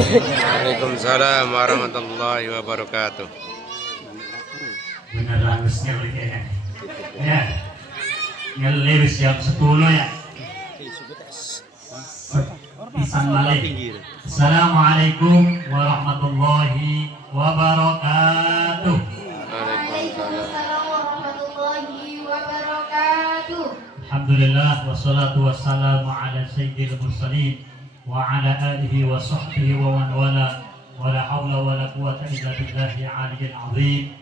Waalaikumsalam warahmatullahi wabarakatuh. Beneran ngelir kayaknya. Ya. Ngelir siap 10 ya. Pisang balik. Assalamualaikum warahmatullahi wabarakatuh. Waalaikumsalam warahmatullahi wabarakatuh. Alhamdulillah wassalatu wassalamu ala sayyidil mursalin wa ala alihi wa sahbihi wa man wala wa la hawla wa la quwwata illa billahi aliyyil azim.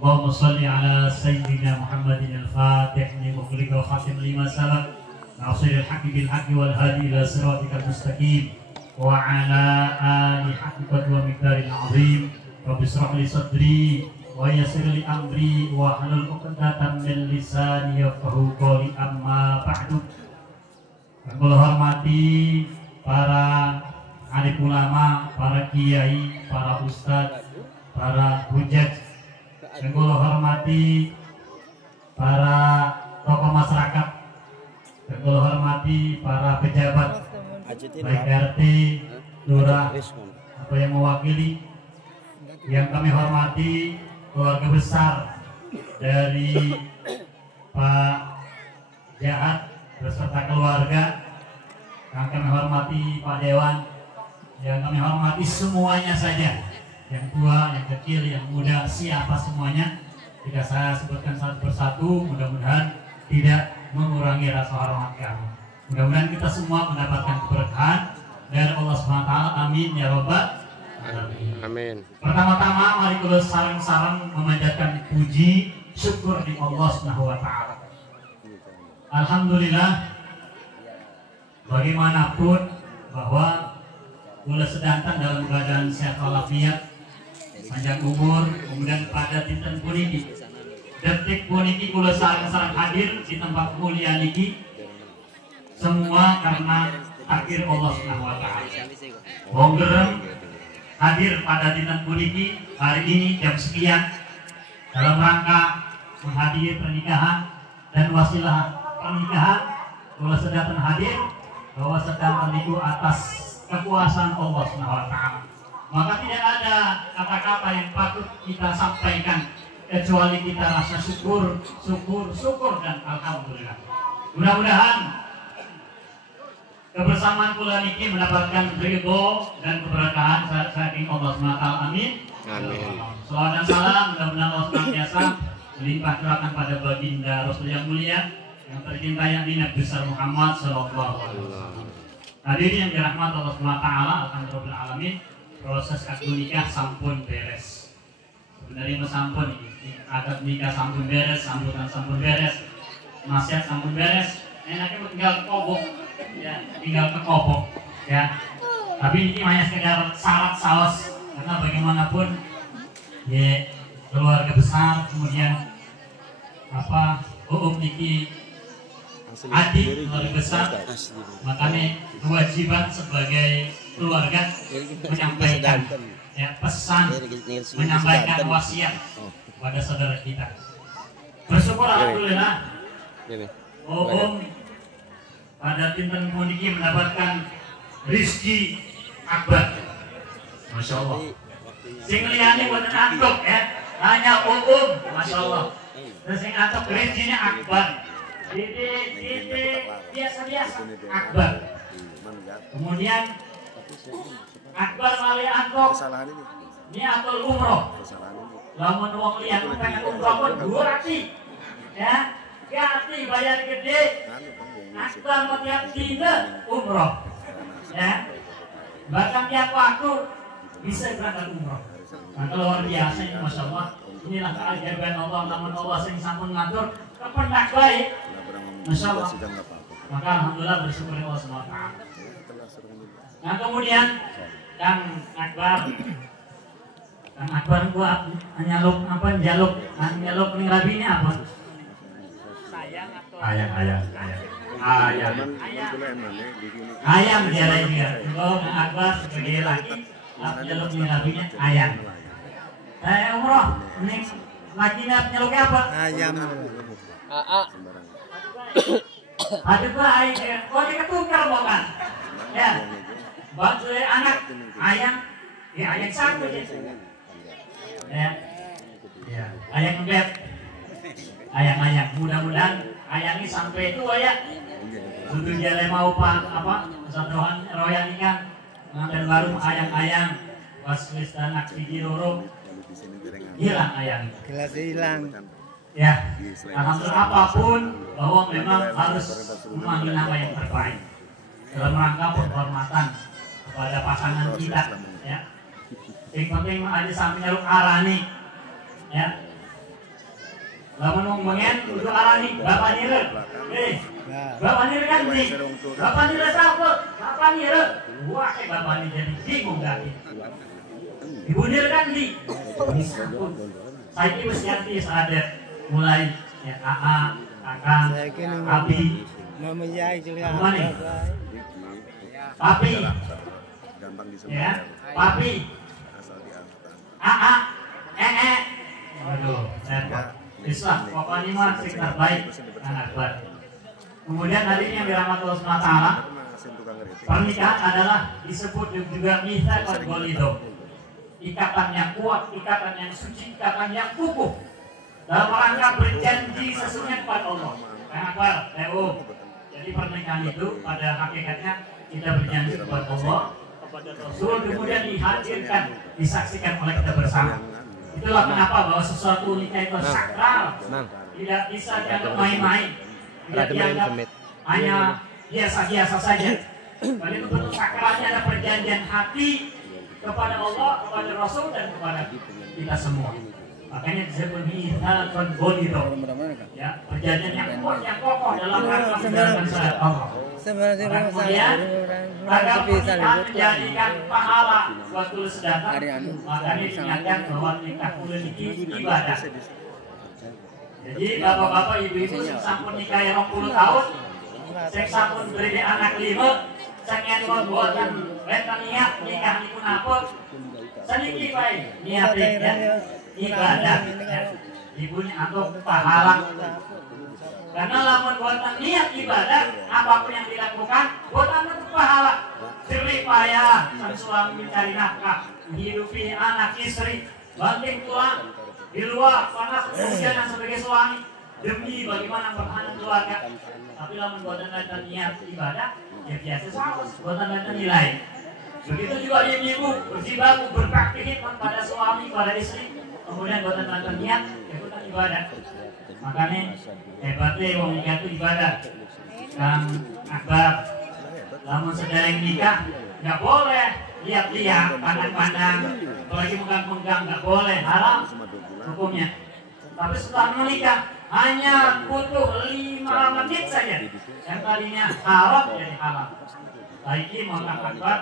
Allahumma shalli ala sayyidina Muhammadin al-Fatih li mukhliq wa khatim lima sabaq nasiril haqqi bil haqqi wal hadi ila siratikal mustaqim wa ala ali haqqi wa miqdaril azim. Rabbi shrah li sadri wa yassir li amri wa hlul 'uqdatam min lisani yafqahu qawli, amma ba'du. Kami hormati para alim ulama, para kiai, para ustadz, para hujat. Kami hormati para tokoh masyarakat. Kami hormati para pejabat baik RT, lurah atau yang mewakili. Yang kami hormati keluarga besar dari Pak Jaat beserta keluarga. Yang kami hormati Pak Dewan. Yang kami hormati semuanya saja, yang tua, yang kecil, yang muda, siapa semuanya. Jika saya sebutkan satu persatu, mudah-mudahan tidak mengurangi rasa hormat kami. Mudah-mudahan kita semua mendapatkan keberkahan dari Allah SWT. Amin ya Rabbal alamin. Amin. Pertama-tama mari kita sareng-sareng memanjatkan puji syukur di Allah SWT. Alhamdulillah, bagaimanapun bahwa kula sedanten dalam keadaan sehat walafiat, panjang umur, kemudian pada dinten puniki detik puniki kula sareng-sareng hadir di tempat mulia niki semua karena takdir Allah SWT. Wong gerem hadir pada dinten puniki hari ini jam sekian dalam rangka menghadiri pernikahan dan wasilah pernikahan. Kula sedanten hadir bahwa sedang itu atas kekuasaan Allah SWT. Maka tidak ada kata-kata yang patut kita sampaikan kecuali kita rasa syukur dan alhamdulillah. Mudah-mudahan kebersamaan kula niki mendapatkan ridho dan keberkahan saking Allah SWT. Amin. Amin. Salawat dan salam mudah-mudahan Allah senantiasa melimpah curahkan pada baginda Rasul yang mulia yang tercinta yang Nabi besar Muhammad sallallahu alaihi wasallam. Hadirin yang dirahmati Allah SWT, alhamdulillah alamin, proses akad nikah sampun beres. Sebenarnya sampun akad nikah sampun beres, sambutan sampun beres, nasihat sampun beres. Enaknya tinggal kobok, ya, tinggal ke kobok, ya. Tapi ini hanya sekedar syarat saus, karena bagaimanapun, ya, keluarga besar, kemudian niki adik keluarga besar, makanya kewajiban sebagai keluarga menyampaikan ya, pesan, menyampaikan wasiat pada saudara kita. Bersyukur alhamdulillah pada dinten puniki mendapatkan rizki akbar, masya Allah. Sing liyane boten antuk ya, hanya masya Allah. Terus sing antuk rizkinya akbar. Biasa-biasa akbar. Kemudian akbar mali antok ini atul umroh. Lamun wong liyan pengen umroh pun durati, ya, gati bayar gede. Akbar mau tiap dina umroh, ya. Bahkan tiap waktu bisa berangkat umroh. Nah, luar biasa ini, masya Allah. Inilah keajaiban Allah, namun Allah sing sampun ngatur kependak baik. Masya Allah. Maka alhamdulillah bersyukur Allah SWT. Nah kemudian Kang Akbar gua nyaluk ning rabi ini apa? Sayang atau ayam dia lagi. Kalau Kang Akbar sebagai laki nyaluk ning rabi nya ayam. Saya umroh ning lakinya nyaluknya apa? Ayam. Aduh Pak, oh ini ketukar bukan? Ya, bantu anak ayang ya ayang satu ya ya ayang ngebet ayang mudah-mudahan ayangnya sampai tua ya sudah jalan mau apa kesatuan royal ingat nganten baru ayang pas wis anak biji loro hilang ayang Gelas hilang. ya alhamdulillah apapun bahwa memang harus memanggil nama yang terbaik dalam rangka penghormatan kepada pasangan kita ya yang penting ada sampai nyaruk arani ya lamun ngomongin kudu arani bapak nire bapak nire kan nih bapak nire siapa bapak nire wah kayak bapak nire jadi bingung gak ibu nire kan nih saya ini mesti ganti sadar mulai ya kakak abi Mama Yai juga. mana papi ya papi aduh Islam pokoknya mah sing terbaik sangat baik. Kemudian hari ini yang dirahmati Allah SWT, pernikahan adalah disebut juga mitsaqul ghalidh, ikatan yang kuat, ikatan yang suci, ikatan yang kukuh dalam rangka berjanji sesungguhnya kepada Allah. Kenapa? Jadi pernikahan itu pada hakikatnya kita berjanji kepada Allah, kepada Rasul, kemudian dihadirkan, disaksikan oleh kita bersama. Itulah kenapa bahwa sesuatu nikah itu sakral, tidak bisa dianggap main-main, tidak dianggap hanya biasa-biasa saja. Karena itu bentuk sakralnya ada perjanjian hati kepada Allah, kepada Rasul, dan kepada kita semua. Makanya disebut mitsaqul ghalidh, ya perjanjian yang kuat, yang kokoh dalam rangka menjalankan syariat Allah. Kemudian agar pernikahan menjadikan pahala suatu sedekah, makanya diingatkan bahwa nikah ulun ini ibadah. Jadi bapak-bapak, ibu-ibu sing sampun nikah 20 tahun, sing sampun beri anak 5, sangen mboten wonten niat nikah niku napa? Saniki bae niate ya ibadah. Ibu atau pahala. Karena lamun buatan niat ibadah, apapun yang dilakukan, buatan itu pahala. Jerih payah, sang suami mencari nafkah, menghidupi anak istri, banting tulang di luar panas kehujanan sebagai suami demi bagaimana pertahanan keluarga. Tapi lamun buatan dan niat ibadah, ya biasa saja, buatan dan nilai. Begitu juga ibu berjibaku berbakti khidmat pada suami, pada istri, kemudian buatan dan niat, ya bukan ibadah. Makanya hebatnya wong nikah itu ibadah. Kang Akbar, namun sedang nikah nggak boleh lihat-lihat, pandang-pandang, apalagi megang-megang, nggak boleh, haram hukumnya. Tapi setelah menikah hanya butuh 5 menit saja, yang tadinya haram jadi halal. Lagi mau Kang Akbar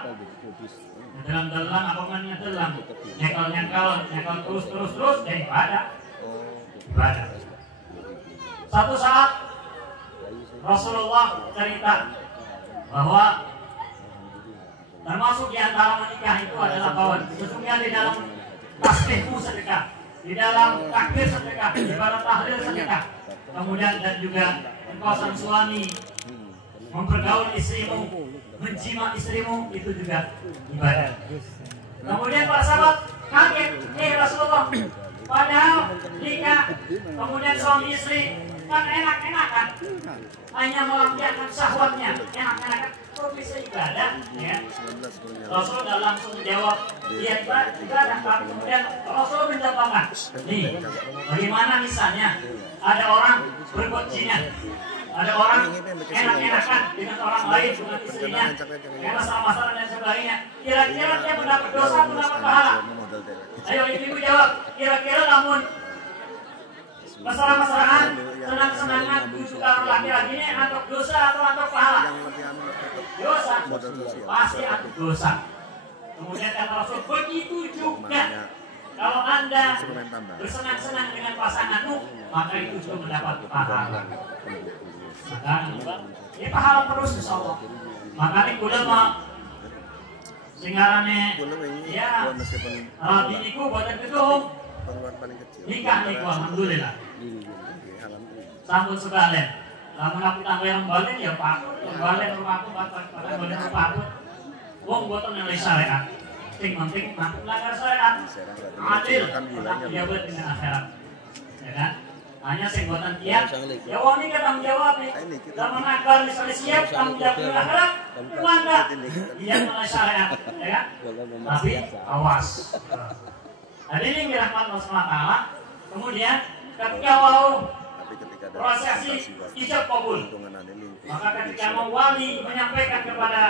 dalam-dalam apa namanya dalam nyekal terus jadi ibadah. Satu saat Rasulullah cerita bahwa termasuk di antara menikah itu adalah bahwa sesungguhnya di dalam tasbihmu sedekah, di dalam takbir sedekah, di dalam tahlil sedekah, kemudian dan juga engkau sang suami mempergaul istrimu, menjima istrimu, itu juga ibadah. Kemudian para sahabat kaget, Rasulullah, padahal nikah kemudian suami istri kan enak-enakan, hanya melampiaskan syahwatnya, enak-enakan, kok bisa ibadah? Ya. Rasul sudah langsung menjawab, iya ibadah. Kemudian Rasul menjawabkan, nih, bagaimana misalnya ada orang berbuat zina, ada orang enak-enakan dengan orang lain, dengan istrinya, masalah-masalah dan sebagainya. Kira-kira dia mendapat dosa, mendapat pahala? Ayo ibu jawab, kira-kira namun masalah-masalahan, senang-senangan suka laki-laki ini antuk dosa atau pahala? Dosa, pasti antuk dosa. Kemudian kata Rasul, begitu juga kalau Anda bersenang-senang dengan pasanganmu, maka itu juga mendapat pahala. Maka ini pahala terus insya Allah. Makanya kuda mah singgarannya ya biniku buatan itu nikah niku alhamdulillah sampun sebalen. Lamun aku tambah yang balen ya Pak, balen rumahku pada balen rumahku wong boten nilai syariat. Sing penting melanggar syariat. Adil tanggung jawab dengan akhirat. Ya kan? Hanya sing boten kiat, ya wong ini tanggung jawab nih. Zaman akbar misalnya siap tanggung jawab dengan akhirat, mangga. Dia nilai syariat, ya kan? Tapi awas. Hadirin dirahmati Allah SWT. Kemudian ketika mau prosesi ijab kabul, maka ketika mau wali menyampaikan kepada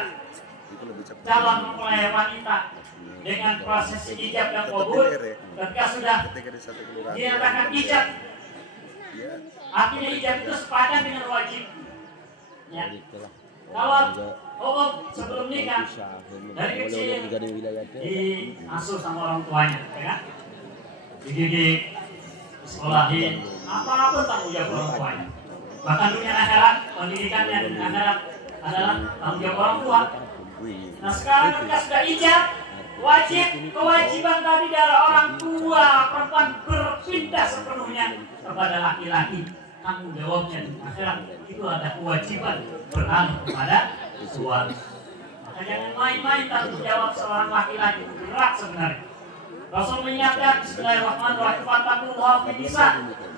calon mempelai wanita dengan prosesi ijab dan kabul, ketika sudah dinyatakan ijab, artinya ijab itu sepadan dengan wajib. Ya. Kalau sebelum nikah dari kecil diasuh sama orang tuanya, ya kan? Dididik, sekolahin, apapun tanggung jawab orang tuanya. Bahkan dunia akhirat, pendidikannya di akhirat adalah tanggung jawab orang tua. Nah sekarang ketika sudah ijab, kewajiban tadi dari orang tua perempuan berpindah sepenuhnya kepada laki-laki. Tanggung jawabnya di akhirat itu ada kewajiban beralih kepada suami. Maka jangan main-main tanggung jawab seorang laki-laki, itu berat sebenarnya. Rasul mengingatkan Bismillahirrahmanirrahim, fattaqullaha fin nisa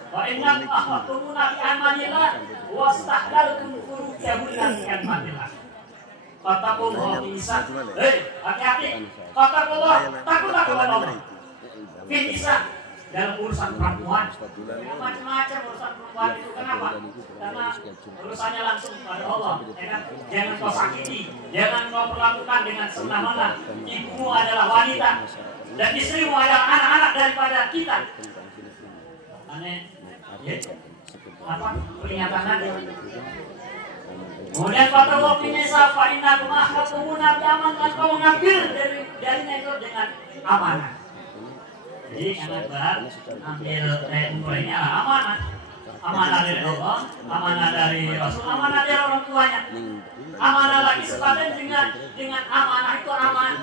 wa innakum akhadtumuna bi amalillah wastahdaltum furujahunna bi kalimatillah. Fattaqullaha fin nisa. Hati-hati. Fattaqullaha, takutlah kepada Allah. Fin nisa, dalam urusan perempuan, macam-macam urusan perempuan itu. Kenapa? Karena urusannya langsung kepada Allah. Jangan kau sakiti, jangan kau perlakukan dengan semena-mena. Ibumu adalah wanita dan istrimu adalah anak-anak daripada kita. Aneh, ya? Apa peringatan tadi? Kemudian kata Allah finisa fa'innakum akhadtumuna bi aman, dan kau mengambil darinya itu dengan amanah. Jadi anak barat ambil umrohnya amanah. Amanah dari Allah, amanah dari Rasul, amanah dari orang tuanya. Amanah lagi sepadan dengan amanah itu aman.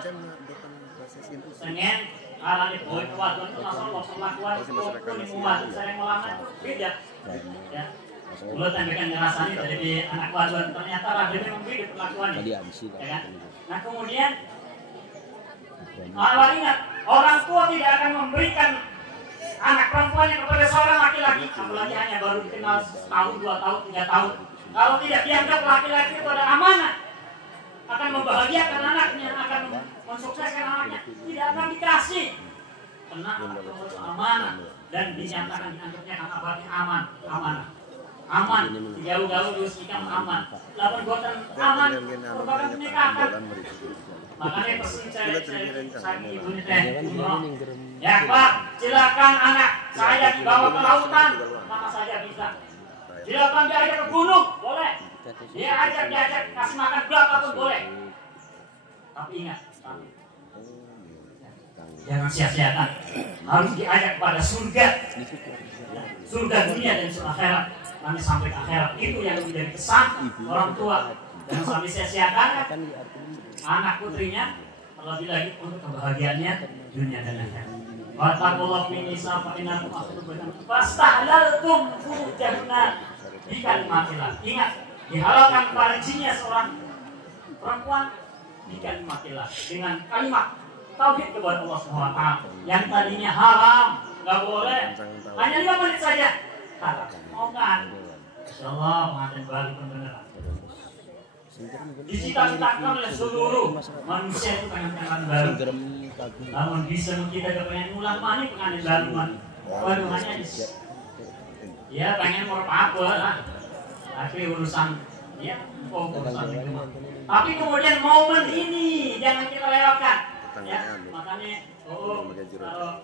Dengan alat itu wadon itu masalah perlakuan itu penimuan saya melamar itu beda. Ya. Mulut sampaikan ngerasani dari anak wadon ternyata lagi memang beda perlakuannya. Ya kan? Nah kemudian ingat, orang tua tidak akan memberikan anak perempuannya kepada seorang laki-laki, apalagi hanya baru dikenal setahun, 2 tahun, 3 tahun. Kalau tidak dianggap laki-laki itu ada amanah, akan membahagiakan anaknya, akan mensukseskan anaknya, tidak akan dikasih. Karena amanah dan dinyatakan dianggapnya karena berarti amanah. Aman, jauh-jauh diusikan aman. Lalu buatan aman merupakan pernikahan. Makanya pesan saya ibunya teh, ya Pak, silakan anak saya dibawa ke lautan, maka saja bisa. Silakan diajak ke gunung, boleh. Diajak kasih makan berapapun boleh. Tapi ingat, jangan sia-siakan. Harus diajak pada surga, surga dunia dan surga akhirat. Kami sampai ke akhirat itu yang menjadi pesan orang tua. Jangan sampai sia-siakan anak putrinya, terlebih lagi untuk kebahagiaannya dunia dan akhirat. Wattaqullah fi nisa fa innakum akhadtum fastahlaltum furujahunna bi kalimatillah. Ingat, dihalalkan parijinya seorang perempuan bi kalimatillah dengan kalimat tauhid kepada Allah SWT. Yang tadinya haram, nggak boleh, hanya 5 menit saja. Mau kan? Insyaallah pengantin baru benar. Dicita-citakan oleh seluruh manusia itu pengantin baru. Namun bisa kita kepengen ulang mani pengantin baru. Waduh hanya ya pengen mau apa lah. Tapi urusan ya urusan itu. Tapi kemudian momen ini jangan kita lewatkan. Ya makanya kalau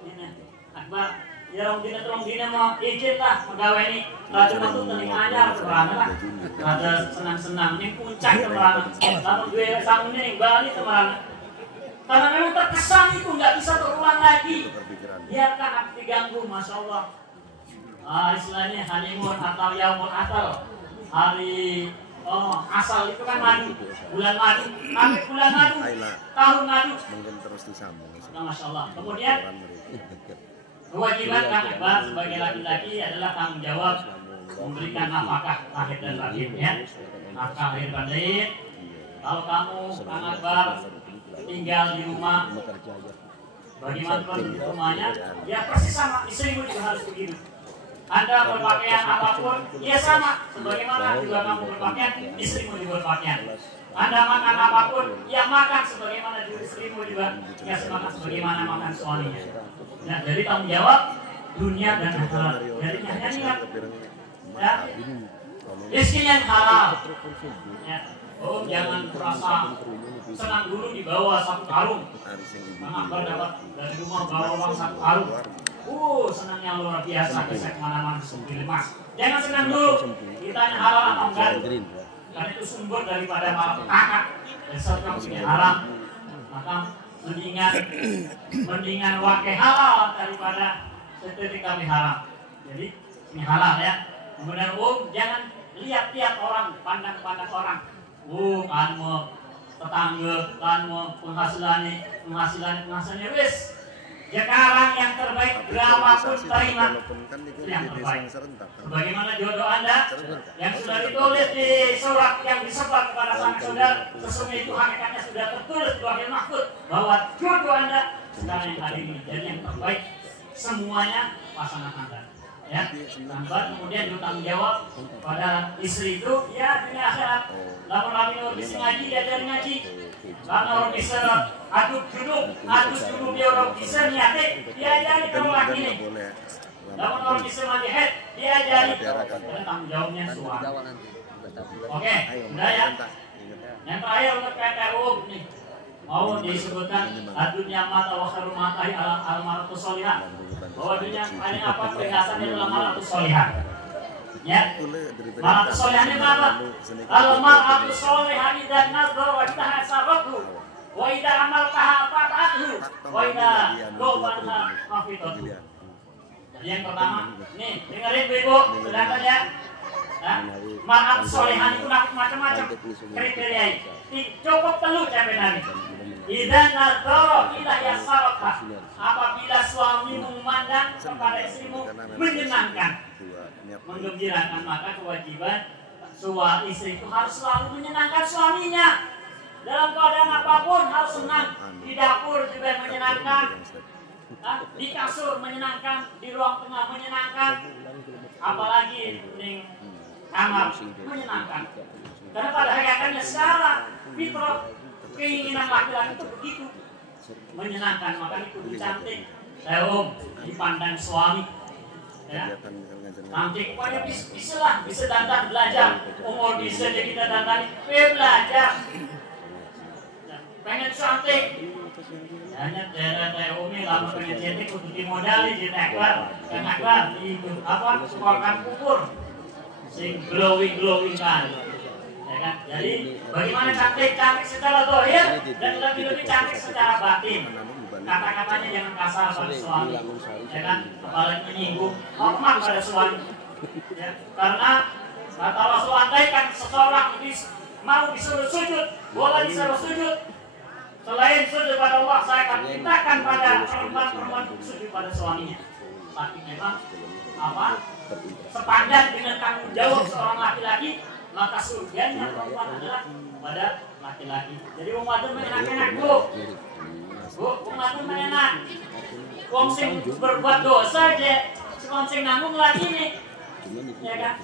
ini Akbar ya orang dina mau izin lah pegawai ini rada masuk telinga aja sebenarnya lah rada senang-senang ini puncak sebenarnya lalu gue sanggunya nih Bali sebenarnya karena memang terkesan itu nggak bisa terulang lagi biarkan aku diganggu Masya Allah istilahnya honeymoon atau yaumul asal hari asal itu kan madu bulan madu sampai bulan madu tahun madu mungkin terus disambung Masya Allah kemudian kewajiban kan Akbar sebagai laki-laki adalah tanggung jawab memberikan nafkah lahir dan batin ya. Nafkah lahir batin. Kalau kamu Kang Akbar tinggal di rumah, bagaimana kondisi rumahnya, ya persis sama, istrimu juga harus begitu. Anda berpakaian apapun, ya sama, sebagaimana juga kamu berpakaian, istrimu juga berpakaian. Anda makan apapun, ya makan sebagaimana istrimu juga, ya semakan sebagaimana makan suaminya. Ya, jadi tanggung jawab dunia dan akhirat. Jadi hanya ingat, ya, rizkinya yang halal. Ya. Oh, jangan merasa senang dulu dibawa satu karung. Mengapa dapat dari rumah bawa uang satu karung? Senangnya luar biasa bisa kemana-mana sumber emas. Jangan senang dulu. Ditanya halal atau enggak? Karena itu sumber daripada malapetaka. Dasar kamu punya haram. Maka mendingan wakai halal daripada setetik kami haram. Jadi ini halal ya. Kemudian jangan lihat-lihat orang, pandang-pandang orang. Kan mau tetangga, kan mau penghasilannya wis. Sekarang yang terbaik berapapun terima, itu yang terbaik. Sebagaimana jodoh Anda yang sudah ditulis di surat yang disebar kepada sang saudara, sesungguhnya itu hakikatnya sudah tertulis di Lauhul Mahfuz bahwa jodoh Anda sekarang yang hari ini. Jadi yang terbaik semuanya pasangan Anda. Ya, tanpa kemudian ditanggung jawab pada istri itu, ya dunia akhirat. Lamun orang bisa ngaji, diajarin ngaji. Karena orang bisa aduk junub dia orang bisa niatnya, diajari kamu laki ini. Lamun orang bisa mandi head, diajari. Karena tanggung jawabnya suami. Oke, udah ya. Yang terakhir untuk PTU nih, mau disebutkan dunia mata wa khairul matahi al-maratu sholihah. Bahwa dunia paling apa peringatan adalah maratu sholihah. Ya, maratu sholihah ini apa? Al-maratu sholihah idza nadhara wa tahasaratu wa idza amaltaha fata'athu wa idza ghafarha mafitatu. Jadi yang pertama, nih dengerin Ibu, sedangkan ya. Maratu sholihah itu macam-macam kriteria. Cukup telu capaian. Idza nadhara ila yasaraka, apabila suami memandang kepada istrimu menyenangkan, menggembirakan, maka kewajiban istri itu harus selalu menyenangkan suaminya. Dalam keadaan apapun harus senang. Di dapur juga menyenangkan, di kasur menyenangkan, di ruang tengah menyenangkan, apalagi di kamar menyenangkan. Karena pada hakikatnya secara fitrah keinginan laki-laki itu begitu menyenangkan, maka itu cantik. Dipandang suami, ya. Cantik, pokoknya bisa dandan belajar. Umur bisa jadi kita dandan, belajar. Pengen cantik, hanya daerah Umi lama pengen cantik untuk dimodali di akbar, di sekolahkan kubur, sing glowing kan. Kan? Jadi bagaimana cantik secara zahir dan lebih cantik secara batin. Kata-katanya jangan kasar pada suami, ya kan? Apalagi menyinggung, hormat pada suami. Ya, karena kata Rasul andaikan seseorang mau disuruh sujud, boleh disuruh sujud. Selain sujud pada Allah, saya akan mintakan pada perempuan sujud pada suaminya. Tapi memang sepadan dengan tanggung jawab seorang laki-laki, maka surganya perempuan adalah pada laki-laki. Jadi umat itu enak-enak bu, umat itu enak. Wong sing berbuat dosa aja, wong sing nanggung lagi nih, ya kan?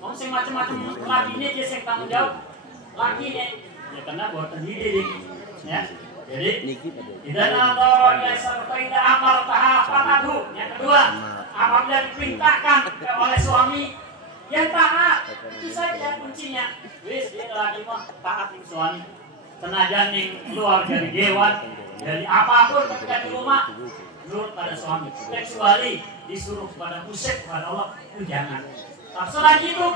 Wong sing macam-macam lagi nih dia sing tanggung jawab lagi nih, ya karena buat sendiri, ya. Jadi tidak ada yang seperti tidak amal tahafatadu. Yang kedua, apabila diperintahkan oleh suami yang taat, itu saja kuncinya. Wis dia lagi mah taat ning suami. Senajan ning keluar dari dewan, dari apapun ketika di rumah nurut pada suami. Kecuali disuruh pada musik kepada Allah, itu jangan. Tapi selain itu,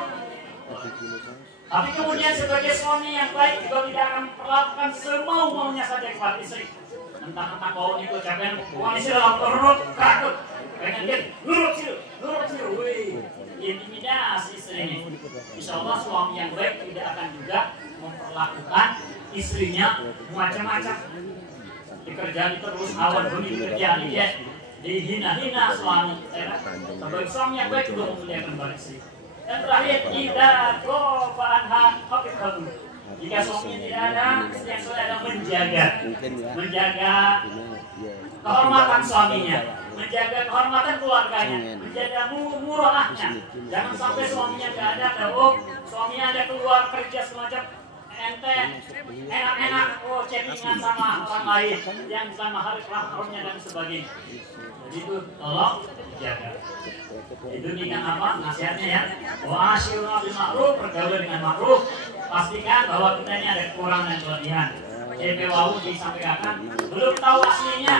tapi kemudian sebagai suami yang baik juga tidak akan memperlakukan semau-maunya saja kepada istri. Tentang bau itu capek, bau istri dalam perut takut. Pengen dia nurut situ. Intimidasi istrinya. Insya Allah suami yang baik tidak akan juga memperlakukan istrinya macam-macam. Dikerjaan terus awal bunyi kerjaan dia, dihina-hina suami. Sebagai suami yang baik juga memuliakan pada istri. Dan terakhir, tidak gobaanha hafidhahu. Jika suaminya tidak ada, istri yang soleh adalah menjaga kehormatan suaminya, menjaga kehormatan keluarganya, menjaga murahnya. Jangan sampai suaminya tidak ada, suaminya ada keluar kerja semacam ente enak-enak chattingan sama orang lain yang bukan mahramnya dan sebagainya. Jadi itu tolong dijaga. Itu dengan apa nasihatnya ya? Wa asyiruna bil ma'ruf, pergaulan dengan ma'ruf. Pastikan bahwa kita ini ada kekurangan dan kelebihan. JPWU disampaikan belum tahu aslinya.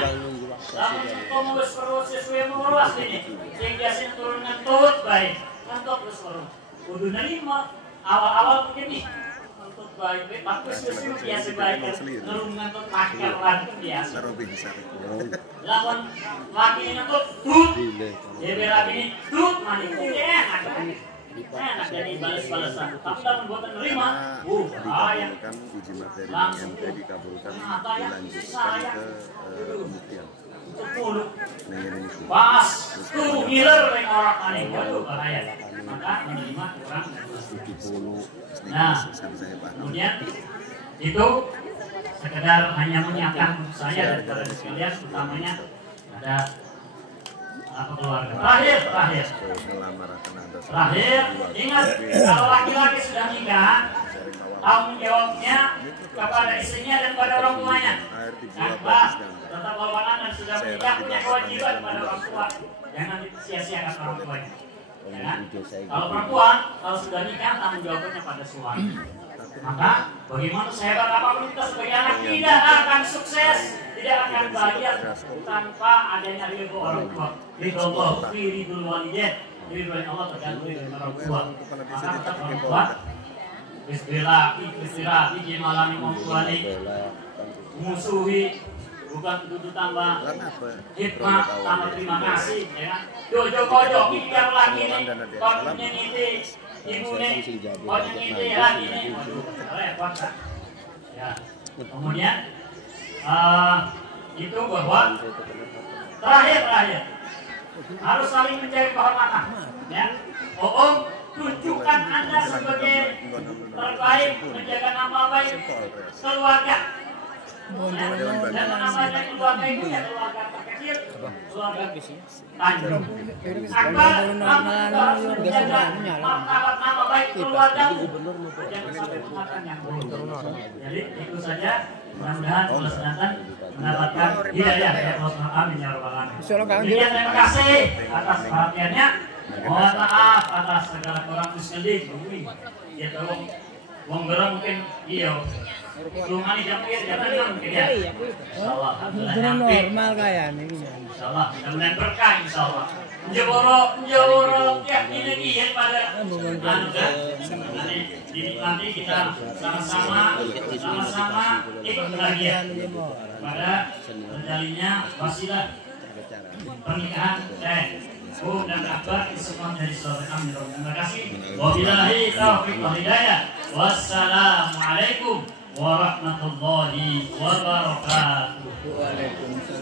Lamun kamu berseru sesuai mulu aslinya. Yang biasanya turun ngentut baik, ngentut berseru. Kudu nerima awal-awal begini. Baik, bagus sesuatu biasa baik. Ngerung ngentut laki lagi biasa. Lawan laki ngentut tut, jadi laki ini tut mandi enak. Enak jadi balas-balasan. Tapi lawan buatan nerima, bahaya. Langsung ternyata yang saya sepuluh pas tuh ngiler dengan orang lain waduh bahaya. Maka menerima kurang. Nah, kemudian itu sekedar hanya mengingatkan untuk saya dan saudara sekalian, utamanya ada apa keluarga. Terakhir, ingat kalau laki-laki sudah nikah, tanggung jawabnya kepada istrinya dan kepada orang tuanya. Nah, tetap bawanan dan sudah menikah punya kewajiban kepada orang tua. Jangan sia-siakan orang tuanya. Ya, kalau perempuan, kalau sudah nikah tanggung jawabnya pada suami. Maka bagaimana sehebat apapun kita sebagai anak tidak akan sukses, tidak akan bahagia tanpa adanya ridho orang tua. Ridho Allah, ridho walidain, ridho Allah tergantung dari orang tua. Maka tetap orang tua istirahat di malam yang mempunyai musuhi. Bukan duduk tambah hikmah, tambah terima kasih, ya. Jojo pikir lagi nih, konnya ngiti, ibu nih, konnya ngiti lagi nih, repot kan? Ya. Kemudian itu bahwa terakhir harus saling menjaga kehormatan, ya. Tunjukkan Anda sebagai terbaik menjaga nama baik keluarga. Dan namanya keluarga itu ya keluarga terkecil, keluarga Tanjung. Agar menjaga martabat nama baik keluarga, jangan sampai mengatakan yang buruk. Jadi itu saja. Mudah-mudahan Allah senantiasa mendapatkan hidayah ya Allah. Amin ya rabbal alamin. Terima kasih atas perhatiannya. Mohon maaf atas segala kurang muslim. Ya tolong menggerak mungkin iya. Rumah ini jangan mungkin ya. Insyaallah normal kayak ini. Insyaallah mudah-mudahan berkah insyaallah. Njoro tiap ini ya pada nanti kita sama-sama ikut bahagia pada terjalinnya wasilah pernikahan dan kabar semua dari saudara kami. Terima kasih. Wabillahi taufiq wal hidayah. Wassalamualaikum warahmatullahi wabarakatuh.